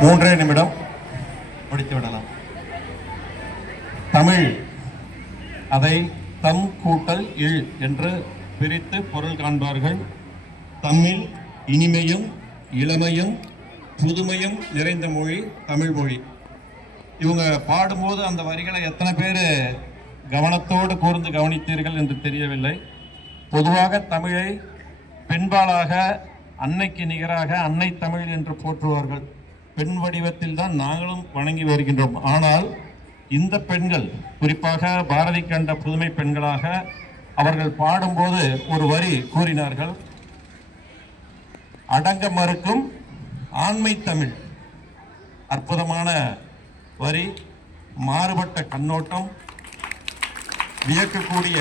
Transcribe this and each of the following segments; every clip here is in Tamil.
மூன்றே நிமிடம் முடித்து விடலாம். தமிழ் அதை தம் கூட்டல் இல் என்று பிரித்து பொருள் காண்பார்கள். தமிழ் இனிமையும் இளமையும் புதுமையும் நிறைந்த மொழி தமிழ் மொழி. இவங்க பாடும்போது அந்த வரிகளை எத்தனை பேர் கவனத்தோடு கூர்ந்து கவனித்தீர்கள் என்று தெரியவில்லை. பொதுவாக தமிழை பெண்பாலாக அன்னைக்கு நிகராக அன்னை தமிழ் என்று போற்றுவார்கள். பெண் வடிவத்தில் தான் நாங்களும் வணங்கி வருகின்றோம். ஆனால் இந்த பெண்கள் குறிப்பாக பாரதி கண்ட புதுமை பெண்களாக அவர்கள் பாடும்போது ஒரு வரி கூறினார்கள். அடங்க மறுக்கும் ஆண்மை தமிழ். அற்புதமான வரி மாறுபட்ட கண்ணோட்டம் வியக்கக்கூடிய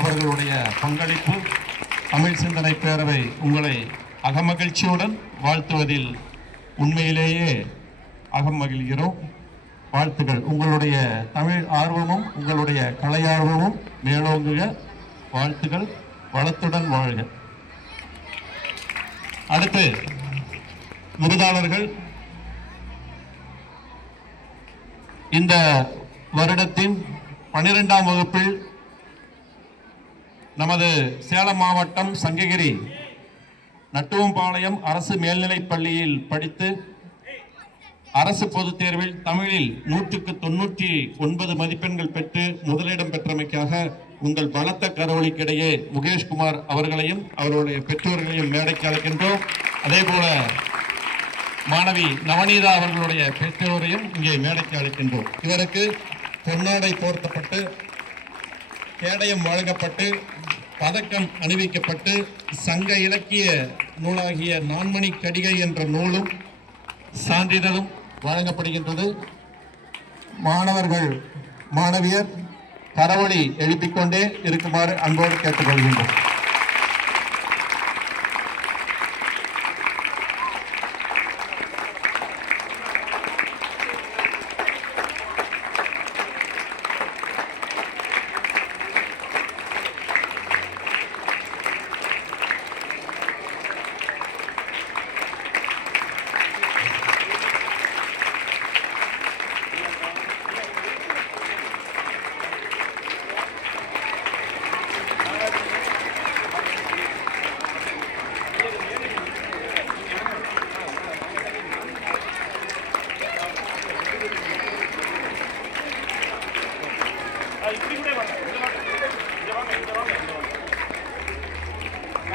அவர்களுடைய பங்களிப்பு. தமிழ் சிந்தனை பேரவை உங்களை அகமகிழ்ச்சியுடன் வாழ்த்துவதில் உண்மையிலேயே அகமகிழ்கிறோம் வாழ்த்துக்கள். உங்களுடைய தமிழ் ஆர்வமும் உங்களுடைய கலை ஆர்வமும் மேலோங்குக. வாழ்த்துக்கள். வளத்துடன் வாழ்க. அடுத்து விருதாளர்கள். இந்த வருடத்தின் பனிரெண்டாம் வகுப்பில் நமது சேலம் மாவட்டம் சங்ககிரி நட்டுவம்பாளையம் அரசு மேல்நிலைப் பள்ளியில் படித்து அரசு பொதுத் தேர்வில் தமிழில் நூற்றுக்கு தொண்ணூற்றி ஒன்பது மதிப்பெண்கள் பெற்று முதலிடம் பெற்றமைக்காக உங்கள் பலத்த கரவொலிக்கிடையே முகேஷ்குமார் அவர்களையும் அவருடைய பெற்றோர்களையும் மேடைக்கு அழைக்கின்றோம். அதே போல மாணவி நவநீதா அவர்களுடைய பெற்றோரையும் இங்கே மேடைக்கு அழைக்கின்றோம். இவருக்கு பொன்னாடை போர்த்தப்பட்டு கேடயம் வழங்கப்பட்டு பதக்கம் அணிவிக்கப்பட்டு சங்க இலக்கிய நூலாகிய நான்மணி கடிகை என்ற நூலும் சான்றிதழும் வழங்கப்படுகின்றது. மாணவர்கள் மாணவியர் கரவொளி எழுப்பிக்கொண்டே இருக்குமாறு அன்போடு கேட்டுக்கொள்கின்றோம்.